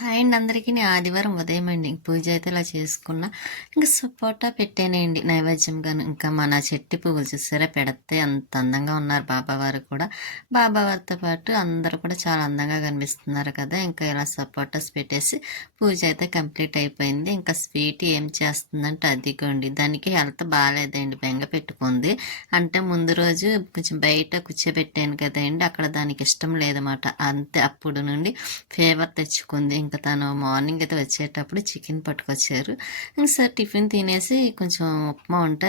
Hi అండి అందరికీ. నేను ఆదివారం ఉదయం అండి పూజ అయితే ఇలా చేసుకున్నా. ఇంకా సపోటా పెట్టానండి నైవేద్యంగాను. ఇంకా మన చెట్టు పువ్వులు చూసారా, పెడితే అంత అందంగా ఉన్నారు బాబావారు కూడా. బాబావారితో పాటు అందరూ కూడా చాలా అందంగా కనిపిస్తున్నారు కదా. ఇంకా ఇలా సపోటాస్ పెట్టేసి పూజ అయితే కంప్లీట్ అయిపోయింది. ఇంకా స్వీట్ ఏం చేస్తుందంటే అదిగోండి, దానికి హెల్త్ బాగాలేదండి, బెంగ పెట్టుకుంది. అంటే ముందు రోజు కొంచెం బయట కూర్చోబెట్టాను కదండి, అక్కడ దానికి ఇష్టం లేదన్నమాట. అంతే, అప్పుడు నుండి ఫీవర్ తెచ్చుకుంది. ఇంకా తను మార్నింగ్ అయితే వచ్చేటప్పుడు చికెన్ పట్టుకొచ్చారు. ఇంక సార్ టిఫిన్ తినేసి కొంచెం ఉప్మా ఉంటే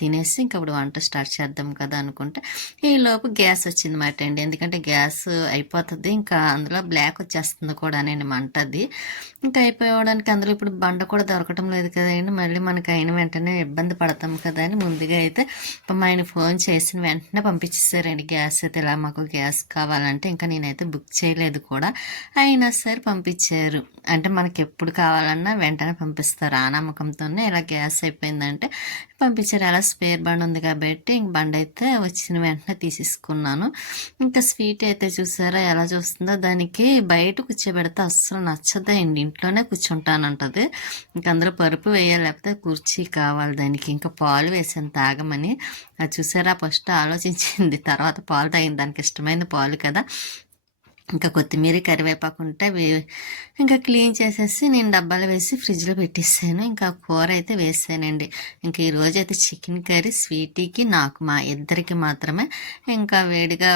తినేసి ఇంక అప్పుడు వంట స్టార్ట్ చేద్దాం కదా అనుకుంటే ఈలోపు గ్యాస్ వచ్చిందన్నమాట అండి. ఎందుకంటే గ్యాస్ అయిపోతుంది, ఇంకా అందులో బ్లాక్ వచ్చేస్తుంది కూడా నేను మంటది. ఇంకా అయిపోవడానికి అందులో ఇప్పుడు బండ కూడా దొరకటం లేదు కదండి. మళ్ళీ మనకి అయిన వెంటనే ఇబ్బంది పడతాం కదా అని ముందుగా అయితే మా ఆయన ఫోన్ చేసిన వెంటనే పంపించేసారండి గ్యాస్ అయితే. ఇలా మాకు గ్యాస్ కావాలంటే ఇంకా నేనైతే బుక్ చేయలేదు కూడా, అయినా సరే పంపించారు. అంటే మనకి ఎప్పుడు కావాలన్నా వెంటనే పంపిస్తారు. ఆ నమ్మకంతోనే ఇలా గ్యాస్ అయిపోయిందంటే పంపించారు. అలా స్పేర్ బండ్ ఉంది కాబట్టి ఇంక బండి అయితే వచ్చిన వెంటనే తీసేసుకున్నాను. ఇంకా స్వీట్ అయితే చూసారా ఎలా చూస్తుందో, దానికి బయట కూర్చోబెడితే అస్సలు నచ్చదండి, ఇంట్లోనే కూర్చుంటానంటది. ఇంక అందులో పరుపు వేయాలి, లేకపోతే కుర్చీ కావాలి దానికి. ఇంకా పాలు వేసాను తాగమని. అది చూసారా, ఫస్ట్ ఆలోచించింది, తర్వాత పాలు తాగింది. దానికి ఇష్టమైన పాలు కదా. ఇంకా కొత్తిమీర కరివేపాకు ఉంటే ఇంకా క్లీన్ చేసేసి నేను డబ్బాలు వేసి ఫ్రిడ్జ్లో పెట్టేసాను. ఇంకా కూర అయితే వేసానండి. ఇంకా ఈరోజు అయితే చికెన్ కర్రీ స్వీటీకి నాకు మా ఇద్దరికి మాత్రమే. ఇంకా వేడిగా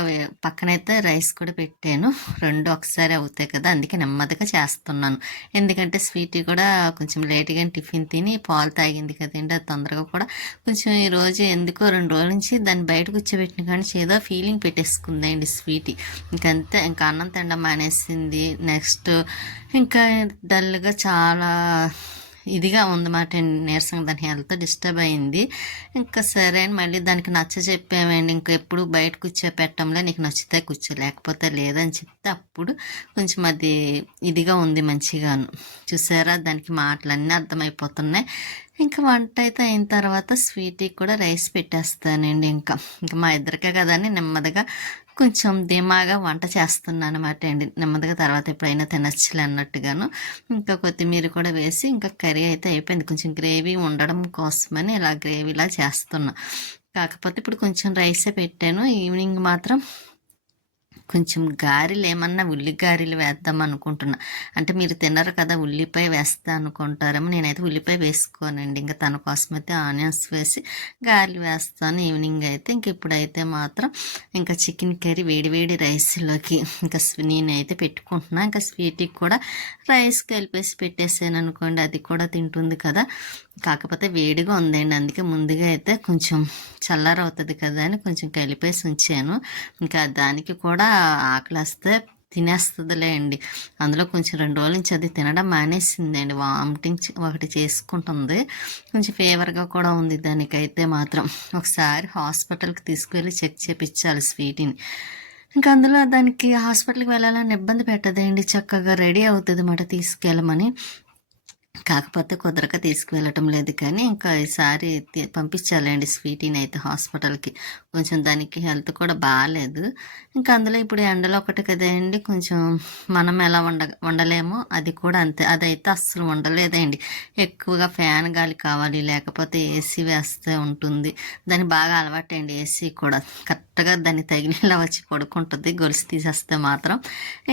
పక్కనైతే రైస్ కూడా పెట్టాను. రెండు ఒకసారి అవుతాయి కదా, అందుకే నెమ్మదిగా చేస్తున్నాను. ఎందుకంటే స్వీటీ కూడా కొంచెం లేట్గా టిఫిన్ తిని పాలు తాగింది కదండి, అది తొందరగా కూడా కొంచెం ఈరోజు ఎందుకో 2 రోజుల నుంచి దాన్ని బయట కూర్చోబెట్టిన కానీ ఏదో ఫీలింగ్ పెట్టేసుకుందండి స్వీటీ. ఇంకంతే, ఇంకా అన్నం తినడం మానేసింది. నెక్స్ట్ ఇంకా డల్గా చాలా ఇదిగా ఉందన్నమాట, నీరసంగా, దాని హెల్త్ డిస్టర్బ్ అయింది. ఇంకా సరే అని మళ్ళీ దానికి నచ్చ చెప్పామండి. ఇంకా ఎప్పుడు బయట కూర్చోపెట్టంలో నీకు నచ్చితే కూర్చో, లేకపోతే లేదని చెప్తే అప్పుడు కొంచెం అది ఇదిగా ఉంది మంచిగాను. చూసారా, దానికి మాటలన్నీ అర్థమైపోతున్నాయి. ఇంకా వంట అయితే అయిన తర్వాత స్వీట్కి కూడా రైస్ పెట్టేస్తానండి. ఇంకా ఇంకా మా ఇద్దరికే కదా అని నెమ్మదిగా కొంచెం ధీమాగా వంట చేస్తున్నాను అనమాట అండి. నెమ్మదిగా తర్వాత ఎప్పుడైనా తినచ్చులే అన్నట్టుగాను. ఇంకా కొత్తిమీర కూడా వేసి ఇంకా కర్రీ అయితే అయిపోయింది. కొంచెం గ్రేవీ ఉండడం కోసమని ఇలా గ్రేవీలా చేస్తున్నా. కాకపోతే ఇప్పుడు కొంచెం రైసే పెట్టాను. ఈవినింగ్ మాత్రం కొంచెం గారెలు ఏమన్నా ఉల్లి గారెలు వేద్దాం అనుకుంటున్నా. అంటే మీరు తినరు కదా, ఉల్లిపాయ వేస్తా అనుకుంటారేమో. నేనైతే ఉల్లిపాయ వేసుకోనండి. ఇంకా తన కోసం అయితే ఆనియన్స్ వేసి గారెలు వేస్తాను ఈవినింగ్ అయితే. ఇంక ఇప్పుడైతే మాత్రం ఇంకా చికెన్ కర్రీ వేడివేడి రైస్లోకి ఇంకా నేనైతే పెట్టుకుంటున్నా. ఇంకా స్వీట్కి కూడా రైస్ కలిపేసి పెట్టేసాను అనుకోండి, అది కూడా తింటుంది కదా. కాకపోతే వేడిగా ఉందండి, అందుకే ముందుగా అయితే కొంచెం చల్లారవుతుంది కదా అని కొంచెం కలిపేసి ఉంచాను. ఇంకా దానికి కూడా ఆకలిస్తే తినేస్తుందిలే అండి. అందులో కొంచెం 2 రోజుల నుంచి అది తినడం మానేసిందండి. వామిటింగ్ ఒకటి చేసుకుంటుంది. కొంచెం ఫీవర్గా కూడా ఉంది దానికైతే మాత్రం. ఒకసారి హాస్పిటల్కి తీసుకువెళ్ళి చెక్ చేయించాలి స్వీటీని. ఇంకా అందులో దానికి హాస్పిటల్కి వెళ్ళాలని ఇబ్బంది పెట్టదండి, చక్కగా రెడీ అవుతుంది అన్నమాట తీసుకెళ్ళమని. కాకపోతే కుదరక తీసుకువెళ్ళటం లేదు. కానీ ఇంకా ఈసారి పంపించాలండి స్వీటీని అయితే హాస్పిటల్కి. కొంచెం దానికి హెల్త్ కూడా బాగాలేదు. ఇంకా అందులో ఇప్పుడు ఎండలో ఒకటి కదండి, కొంచెం మనం ఎలా వండలేమో అది కూడా అంతే. అదైతే అస్సలు వండలేదండి. ఎక్కువగా ఫ్యాన్ గాలి కావాలి, లేకపోతే ఏసీ వేస్తే ఉంటుంది. దాన్ని బాగా అలవాటండి ఏసీ కూడా. కరెక్ట్గా దాన్ని తగిలేలా వచ్చి పడుకుంటుంది గొలుసు తీసేస్తే మాత్రం.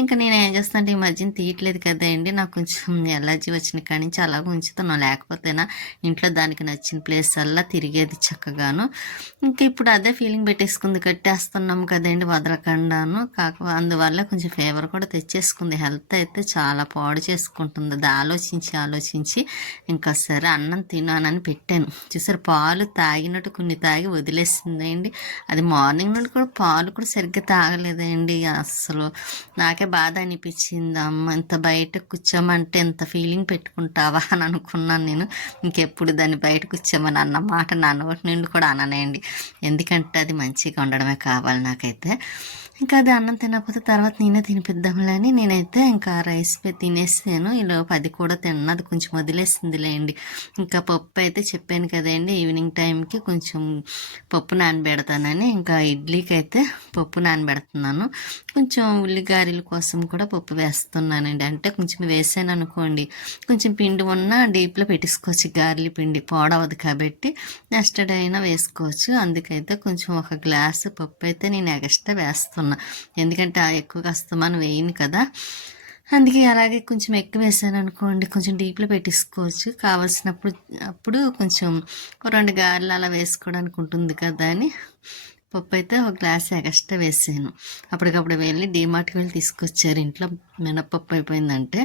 ఇంకా నేను ఏం చేస్తానంటే ఈ మధ్యన తీయట్లేదు కదండి, నాకు కొంచెం ఎలర్జీ వచ్చిన కాడి నుంచి అలాగ ఉంచుతున్నాను. లేకపోతేనా ఇంట్లో దానికి నచ్చిన ప్లేస్ అలా తిరిగేది చక్కగాను. ఇంకా ఇప్పుడు అదే ఫీలింగ్ పెట్టేసుకుంది, కట్టేస్తున్నాం కదండి వదలకుండాను. అందువల్ల కొంచెం ఫీవర్ కూడా తెచ్చేసుకుంది. హెల్త్ అయితే చాలా పాడు చేసుకుంటుంది. అది ఆలోచించి ఇంకా సరే అన్నం తినానని పెట్టాను. చూసారు, పాలు తాగినట్టు కొన్ని తాగి వదిలేసిందండి. అది మార్నింగ్ నుండి కూడా పాలు కూడా సరిగ్గా తాగలేదండి. అస్సలు నాకే బాధ అనిపించింది. అమ్మ ఇంత బయట కూర్చోమంటే ఎంత ఫీలింగ్ పెట్టుకుంటా ఉంటావా అని అనుకున్నాను నేను. ఇంకెప్పుడు దాన్ని బయటకు వచ్చామని అన్న మాట నా నోటి నుండి కూడా అననేయండి. ఎందుకంటే అది మంచిగా ఉండడమే కావాలి నాకైతే. ఇంకా అది అన్నం తినకపోతే తర్వాత నేనే తినిపిద్దాంలే అని నేనైతే ఇంకా రైస్ తినేసాను. ఈలోపు అది కూడా తిన్నా, అది కొంచెం వదిలేసిందిలేండి. ఇంకా పప్పు అయితే చెప్పాను కదండి, ఈవినింగ్ టైంకి కొంచెం పప్పు నానబెడతానని ఇంకా ఇడ్లీకి అయితే పప్పు నానబెడుతున్నాను. కొంచెం ఉల్లిగారెల కోసం కూడా పప్పు వేస్తున్నానండి. అంటే కొంచెం వేసాను అనుకోండి, కొంచెం పిండి ఉన్నా డీప్లో పెట్టేసుకోవచ్చు. గారెల పిండి పాడవదు కాబట్టి నెక్స్ట్ డే అయినా వేసుకోవచ్చు. అందుకైతే కొంచెం ఒక గ్లాసు పప్పు అయితే నేను ఎక్స్ట్రా వేస్తున్నాను. ఎందుకంటే ఎక్కువగా అస్తమానం వేయను కదా, అందుకే అలాగే కొంచెం ఎక్కువ వేసాను అనుకోండి, కొంచెం డీప్లో పెట్టేసుకోవచ్చు. కావాల్సినప్పుడు కొంచెం 2 గారెలు అలా వేసుకోవడానికి ఉంటుంది కదా అని పప్పు అయితే ఒక గ్లాస్ ఎక్స్ట్రా వేసాను. అప్పటికప్పుడు వెళ్ళి డీమార్ట్కి వెళ్ళి తీసుకొచ్చారు. ఇంట్లో మినపప్పు అయిపోయిందంటే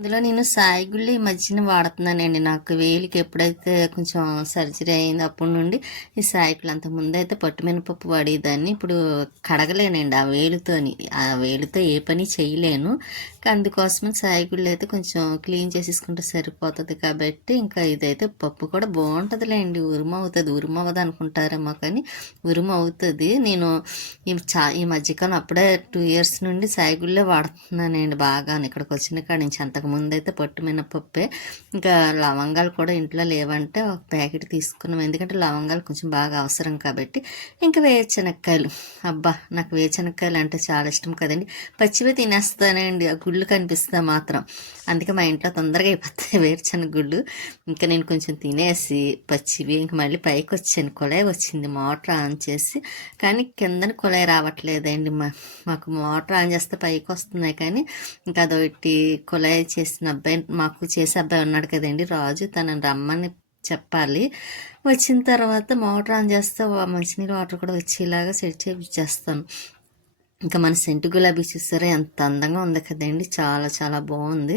అందులో నేను సాయిగుళ్ళు ఈ మధ్యన వాడుతున్నానండి. నాకు వేలికి ఎప్పుడైతే కొంచెం సర్జరీ అయింది అప్పటి నుండి ఈ సాయిగుళ్ళు, అంత ముందు అయితే పట్టు మినపప్పు వాడేదాన్ని. ఇప్పుడు కడగలేనండి ఆ వేలుతో ఏ పని చేయలేను. అందుకోసమే సాయిగుళ్ళు అయితే కొంచెం క్లీన్ చేసేసుకుంటే సరిపోతుంది కాబట్టి ఇంకా ఇదైతే పప్పు కూడా బాగుంటుందిలేండి. ఉరుము అవ్వదు అనుకుంటారేమో కానీ ఉరుము అవుతుంది. నేను ఈ మధ్యకాలం అప్పుడే 2 years నుండి సాయిగుళ్ళే వాడుతున్నానండి బాగా. ఇక్కడికి వచ్చిన కాడి నుంచి. అంతకుముందు అయితే పట్టు మినపప్పే. ఇంకా లవంగాలు కూడా ఇంట్లో లేవంటే ఒక ప్యాకెట్ తీసుకున్నాం, ఎందుకంటే లవంగాలు కొంచెం బాగా అవసరం కాబట్టి. ఇంకా వేరుశనక్కాయలు, అబ్బా నాకు వేరుశనక్కాయలు అంటే చాలా ఇష్టం కదండి. పచ్చివే తినేస్తానండి, ఆ గుళ్ళు కనిపిస్తా మాత్రం. అందుకే మా ఇంట్లో తొందరగా అయిపోతాయి వేరుశనగ గుళ్ళు. ఇంకా నేను కొంచెం తినేసి పచ్చివి ఇంక మళ్ళీ పైకి వచ్చాను. కుళాయి వచ్చింది, మోటార్ ఆన్ చేసి, కానీ కిందని కుళాయి రావట్లేదండి. మాకు మోటార్ ఆన్ చేస్తే పైకి వస్తున్నాయి, కానీ ఇంకా అదొకటి కుళాయి చేసిన అబ్బాయి, మాకు చేసే అబ్బాయి ఉన్నాడు కదండి రాజు, తనని రమ్మని చెప్పాలి. వచ్చిన తర్వాత మోటార్ ఆన్ చేస్తే మంచినీళ్ళు వాటర్ కూడా వచ్చేలాగా సెట్ చేస్తాను. ఇంకా మన సెంటు గులాబీ చూసారా ఎంత అందంగా ఉంది కదండి, చాలా చాలా బాగుంది.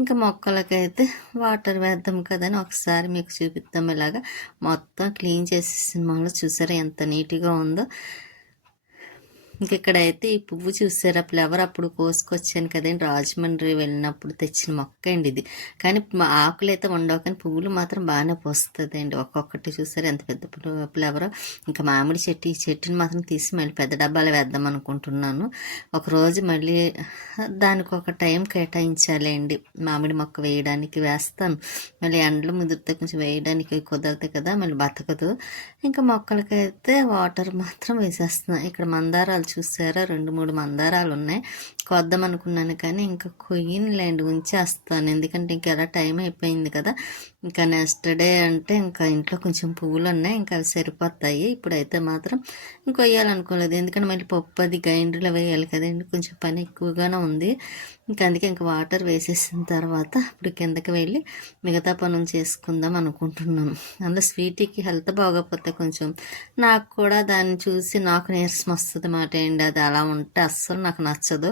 ఇంకా మొక్కలకైతే వాటర్ వేద్దాం కదని ఒకసారి మీకు చూపిద్దాం. ఇలాగా మొత్తం క్లీన్ చేసే సినిమాలో చూసారా ఎంత నీట్గా ఉందో. ఇంక ఇక్కడైతే ఈ పువ్వు చూసారా, ఫ్లవర్ అప్పుడు కోసుకొచ్చాను కదండి, రాజమండ్రి వెళ్ళినప్పుడు తెచ్చిన మొక్క అండి ఇది. కానీ ఆకులు అయితే ఉండవు, కానీ పువ్వులు మాత్రం బాగానే పోస్తుంది అండి. ఒక్కొక్కటి చూసారా ఎంత పెద్ద ఫ్లవర్. ఇంకా మామిడి చెట్టు, ఈ చెట్టుని మాత్రం తీసి మళ్ళీ పెద్ద డబ్బాలు వేద్దాం అనుకుంటున్నాను. ఒకరోజు మళ్ళీ దానికి ఒక టైం కేటాయించాలి అండి. మామిడి మొక్క వేయడానికి వేస్తాను, మళ్ళీ ఎండలు ముదిరితే కొంచెం వేయడానికి కుదరదు కదా, మళ్ళీ బతకదు. ఇంకా మొక్కలకైతే వాటర్ మాత్రం వేసేస్తున్నాను. ఇక్కడ మందారాలు చూసారా, 2-3 మందారాలు ఉన్నాయి. కొద్దాం అనుకున్నాను కానీ ఇంకా కొయ్యనులేండి, ఉంచేస్తాను. ఎందుకంటే ఇంక ఎలా టైం అయిపోయింది కదా. ఇంకా నెక్స్ట్ డే అంటే ఇంకా ఇంట్లో కొంచెం పువ్వులు ఉన్నాయి, ఇంకా అవి సరిపోతాయి. ఇప్పుడైతే మాత్రం కొయ్యాలనుకోలేదు, ఎందుకంటే మళ్ళీ పప్పు అది గ్రైండర్లో వేయాలి కదండి, కొంచెం పని ఎక్కువగానే ఉంది. ఇంకా అందుకే ఇంకా వాటర్ వేసేసిన తర్వాత ఇప్పుడు కిందకి వెళ్ళి మిగతా పనులు చేసుకుందాం అనుకుంటున్నాను. అందులో స్వీటీకి హెల్త్ బాగోకపోతే కొంచెం నాకు కూడా దాన్ని చూసి నాకు నీరసం వస్తుంది మాట అండి. అది అలా ఉంటే అస్సలు నాకు నచ్చదు.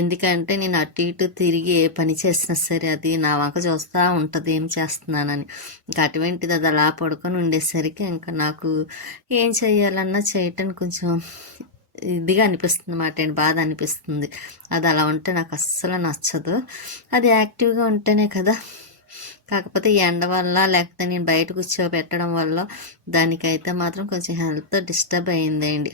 ఎందుకంటే నేను అటు ఇటు తిరిగి ఏ పని చేసినా సరే అది నా వంక చూస్తూ ఉంటుంది ఏం చేస్తున్నానని. ఇంకా అటువంటిది అది అలా పడుకొని ఉండేసరికి ఇంకా నాకు ఏం చేయాలన్నా చేయటానికి కొంచెం ఇదిగా అనిపిస్తుంది మాట అండి, బాధ అనిపిస్తుంది. అది అలా ఉంటే నాకు అస్సలు నచ్చదు. అది యాక్టివ్గా ఉంటేనే కదా. కాకపోతే ఎండ వల్ల లేకపోతే నేను బయట కూర్చోబెట్టడం వల్ల దానికైతే మాత్రం కొంచెం హెల్త్ డిస్టర్బ్ అయిందండి.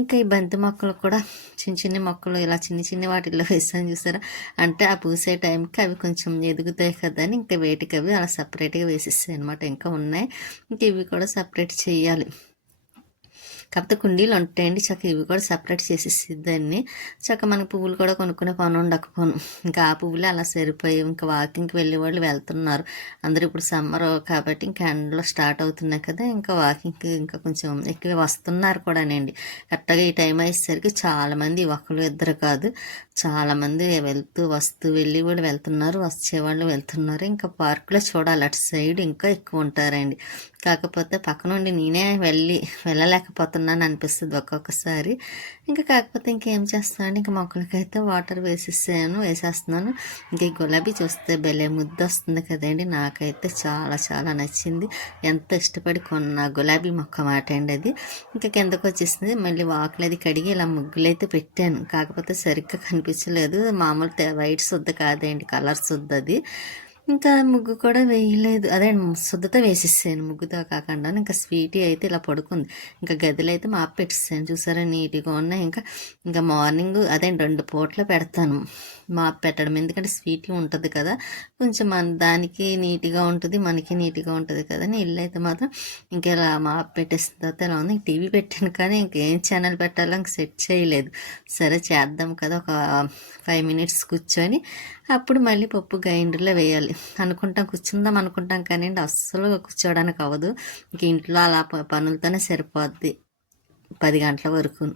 ఇంకా ఈ బంతి మొక్కలు కూడా చిన్న మొక్కలు ఇలా చిన్ని వాటిల్లో వేసాను చూసారా, అంటే ఆ పూసే టైంకి అవి కొంచెం ఎదుగుతాయి కదా అని ఇంకా వేటికి అవి అలా సపరేట్గా వేసేసాయి అనమాట. ఇంకా ఉన్నాయి, ఇంక ఇవి కూడా సపరేట్ చేయాలి. కాకపోతే కుండీలు ఉంటాయండి, చక్క ఇవి కూడా సపరేట్ చేసేసిద్దాన్ని. చక్క మనకు పువ్వులు కూడా కొనుక్కునే పని ఉండకపోను. ఇంకా ఆ పువ్వులు అలా సరిపోయి ఇంకా వాకింగ్కి వెళ్ళే వాళ్ళు వెళ్తున్నారు అందరూ. ఇప్పుడు సమ్మర్ కాబట్టి ఇంకా ఎండలో స్టార్ట్ అవుతున్నాయి కదా, ఇంకా వాకింగ్కి ఇంకా కొంచెం ఎక్కువ వస్తున్నారు కూడానండి. కరెక్ట్గా ఈ టైం అయ్యేసరికి చాలామంది, ఒకరు ఇద్దరు కాదు, చాలామంది వెళ్ళి కూడా వెళ్తున్నారు, వచ్చేవాళ్ళు వెళ్తున్నారు. ఇంకా పార్కులో చూడాలి, అటు సైడ్ ఇంకా ఎక్కువ ఉంటారండి. కాకపోతే పక్క నుండి నేనే వెళ్ళలేకపోతున్నాను అనిపిస్తుంది ఒక్కొక్కసారి. ఇంకా కాకపోతే ఇంకేం చేస్తానండి, ఇంకా మొక్కలకైతే వాటర్ వేసేస్తున్నాను. ఇంకా ఈ గులాబీ చూస్తే భలే ముద్దు వస్తుంది కదండి, నాకైతే చాలా చాలా నచ్చింది. ఎంత ఇష్టపడి కొన్న గులాబీ మొక్క మాట అండి అది. ఇంకా కిందకు వచ్చేసింది, మళ్ళీ వాకులు అది కడిగి ఇలా ముగ్గులైతే పెట్టాను. కాకపోతే సరిగ్గా కనిపించలేదు, మామూలు వైట్ సుద్ద కాదండి, కలర్ సుద్ద అది. ఇంకా ముగ్గు కూడా వేయలేదు. అదే సుద్దతో వేసేసాను ముగ్గుతో కాకుండా. ఇంకా స్వీటీ అయితే ఇలా పడుకుంది. ఇంకా గదిలో అయితే మాప్ పెట్టేసాను. చూసారా నీట్‌గా ఉన్నాయి. ఇంకా మార్నింగ్ అదే 2 పూటలు పెడతాను మాప్ పెట్టడం. ఎందుకంటే స్వీటీ ఉంటది కదా! కొంచెం దానికి నీట్‌గా ఉంటది. మనకి నీట్‌గా ఉంటది కదా! అని ఇల్లయితే మాత్రం ఇంక ఇలా మాప్ పెట్టేసిన తర్వాత ఇలా ఉంది. టీవీ పెట్టాను కానీ ఇంకేం ఛానల్ పెట్టాలో ఇంక సెట్ చేయలేదు. సరే చేద్దాం కదా! ఒక 5 మినిట్స్ కూర్చొని అప్పుడు మళ్ళీ పప్పు గ్రైండర్‌లో వేయాలి కూర్చుందాం అనుకుంటాం కానియండి అస్సలు కూర్చోవడానికి అవ్వదు. ఇంక ఇంట్లో అలా పనులతోనే సరిపోద్ది 10 గంటల వరకును.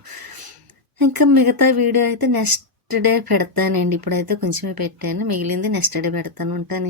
ఇంకా మిగతా వీడియో అయితే నెక్స్ట్ డే పెడతానండి. ఇప్పుడైతే కొంచెమే పెట్టాను. మిగిలింది నెక్స్ట్ డే పెడతాను. ఉంటాను.